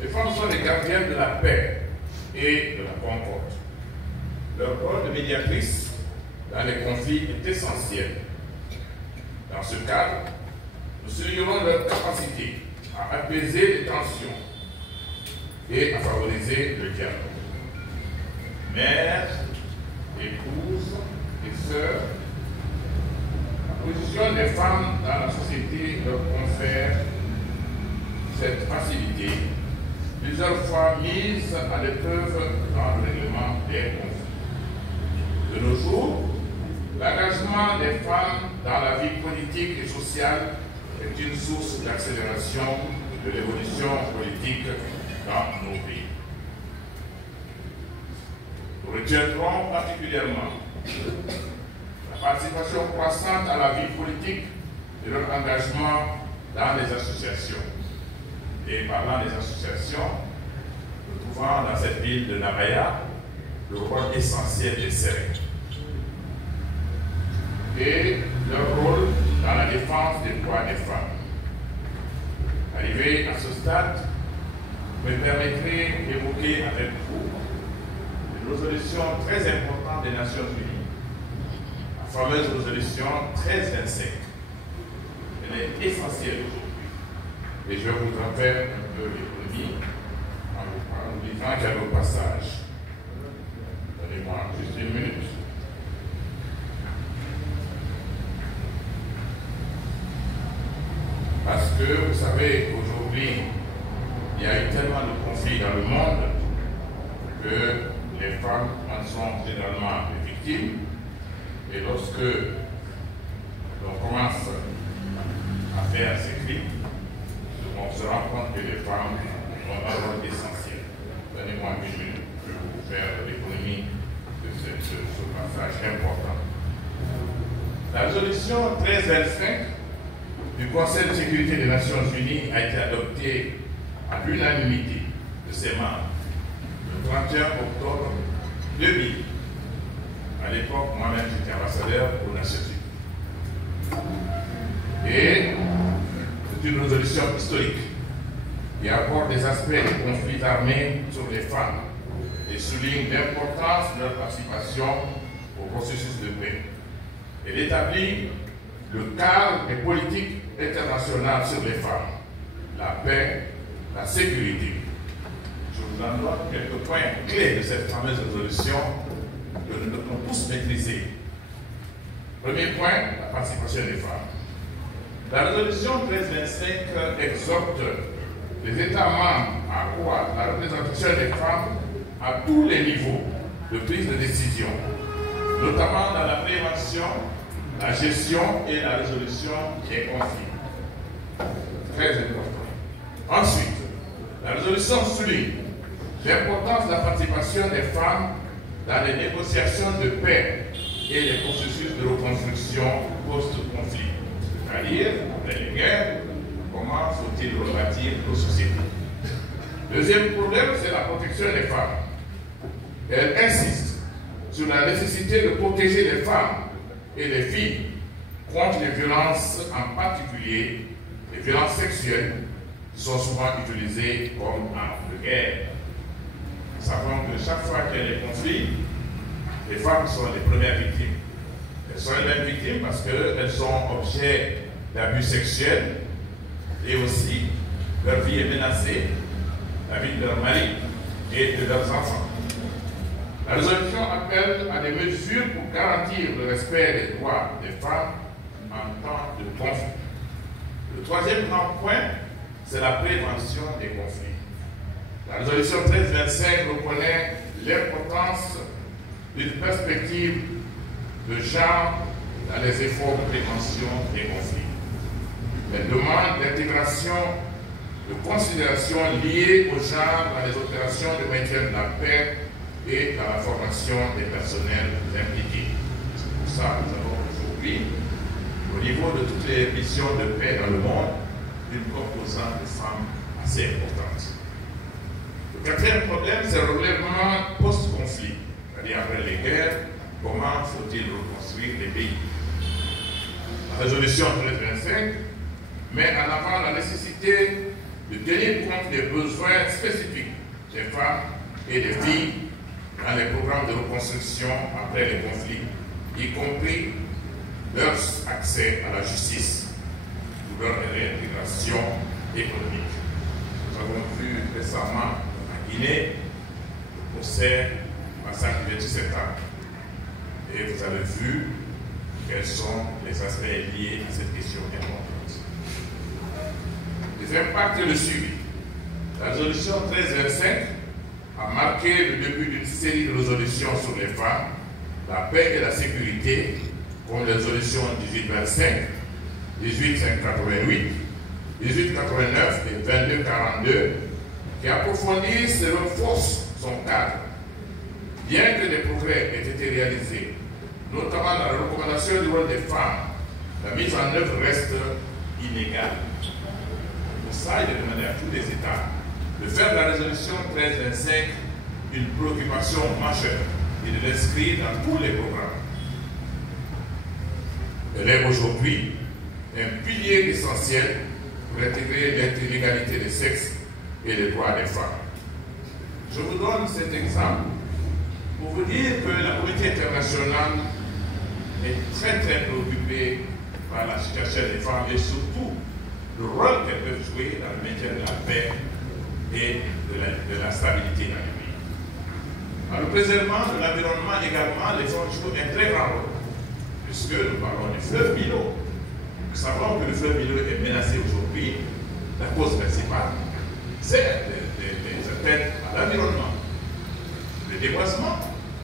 Les femmes sont les gardiennes de la paix et de la concorde. Leur rôle de médiatrice dans les conflits est essentiel. Dans ce cadre, nous soulignerons leur capacité à apaiser les tensions et à favoriser le dialogue. Mères, épouses et sœurs, la position des femmes dans la société leur confère cette facilité, plusieurs fois mise à l'épreuve dans le règlement des conflits. De nos jours, l'engagement des femmes dans la vie politique et sociale est une source d'accélération de l'évolution politique dans nos pays. Nous retiendrons particulièrement la participation croissante à la vie politique et leur engagement dans les associations. Et parlant des associations, nous trouvons dans cette ville de Nabaya le rôle essentiel des CEREC et leur rôle dans la défense des droits des femmes. Arrivé à ce stade, me permettrez d'évoquer avec vous une résolution très importante des Nations Unies, la fameuse résolution 1325. Elle est essentielle aujourd'hui. Et je vous en faire un peu l'économie en vous disant qu'il y a le passage. Donnez-moi juste une minute. Parce que vous savez, aujourd'hui, il y a eu tellement de conflits dans le monde que les femmes en sont généralement les victimes. Et lorsque l'on commence à faire ces crimes, on se rend compte que les femmes ont un rôle essentiel. Donnez-moi une minute, je vais vous faire l'économie de ce passage important. La résolution 1325 du Conseil de sécurité des Nations Unies a été adoptée à l'unanimité de ses membres le 31 octobre 2000. À l'époque, moi-même, j'étais ambassadeur aux Nations Unies. Et c'est une résolution historique qui aborde des aspects des conflits armés sur les femmes et souligne l'importance de leur participation au processus de paix. Elle établit le cadre des politiques internationales sur les femmes, la paix, la sécurité. Je vous en donne quelques points clés de cette fameuse résolution que nous devons tous maîtriser. Premier point, la participation des femmes. La résolution 1325 exhorte les États membres à accroître la représentation des femmes à tous les niveaux de prise de décision, notamment dans la prévention, la gestion et la résolution des conflits. Très important. Ensuite, la résolution souligne l'importance de la participation des femmes dans les négociations de paix et les processus de reconstruction post-conflit. C'est-à-dire, après les guerres, comment faut-il rebâtir nos sociétés? Deuxième problème, c'est la protection des femmes. Elle insiste sur la nécessité de protéger les femmes et les filles contre les violences, en particulier les violences sexuelles, qui sont souvent utilisées comme armes de guerre. Nous savons que chaque fois qu'il y a des conflits, les femmes sont les premières victimes. Elles sont les mêmes victimes parce qu'elles sont objets d'abus sexuels et aussi leur vie est menacée, la vie de leur mari et de leurs enfants. La résolution appelle à des mesures pour garantir le respect des droits des femmes en temps de conflit. Le troisième grand point, c'est la prévention des conflits. La résolution 1325 reconnaît l'importance d'une perspective de genre dans les efforts de prévention des conflits. Elle demande l'intégration de considérations liées au genre dans les opérations de maintien de la paix et dans la formation des personnels impliqués. C'est pour ça que nous avons aujourd'hui, au niveau de toutes les missions de paix dans le monde, une composante de femmes assez importante. Le quatrième problème, c'est le relèvement post-conflit, c'est-à-dire après les guerres, comment faut-il reconstruire les pays. La résolution 1325 met en avant la nécessité de tenir compte des besoins spécifiques des femmes et des filles dans les programmes de reconstruction après les conflits, y compris leur accès à la justice ou leur réintégration économique. Nous avons vu récemment en Guinée le procès massacre du 28 septembre. Et vous avez vu quels sont les aspects liés à cette question importante. Les impacts et le suivi. La résolution 1325 a marqué le début d'une série de résolutions sur les femmes, la paix et la sécurité, comme les résolutions 1825, 1888, 1889 et 2242, qui approfondissent et renforcent son cadre. Bien que des progrès aient été réalisés, notamment dans la recommandation du rôle des femmes, la mise en œuvre reste inégale. Pour ça, il est demandé à tous les États de faire de la résolution 1325 une préoccupation majeure et de l'inscrire dans tous les programmes. Elle est aujourd'hui un pilier essentiel pour intégrer l'égalité des sexes et les droits des femmes. Je vous donne cet exemple pour vous dire que la communauté internationale est très préoccupée par la situation des femmes et surtout le rôle qu'elles peuvent jouer dans le maintien de la paix et de la stabilité dans le pays. Dans le préservement de l'environnement également, les femmes jouent un très grand rôle, puisque nous parlons du fleuve Nilo. Nous savons que le fleuve Nilo est menacé aujourd'hui. La cause principale, c'est les atteintes à l'environnement, le déboisement